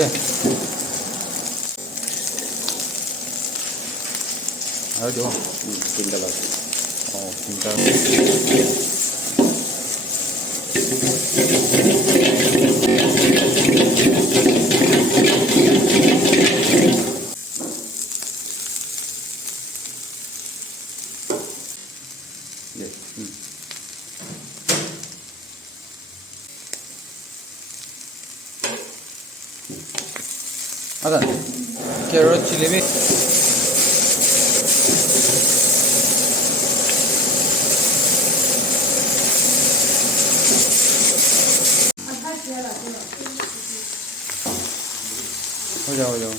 chứ ở chỗ Tin cả lời. tình cờ Yes. ada carrot chili में हो जाओ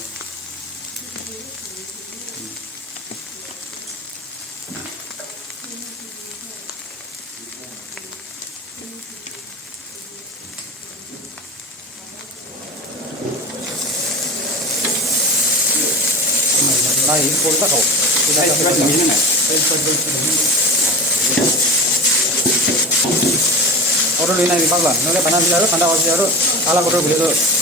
này con bắt đầu Đây là cái gì này? order ini nih Pak, nanti panas dia, anda harus dia, ala order beli tuh.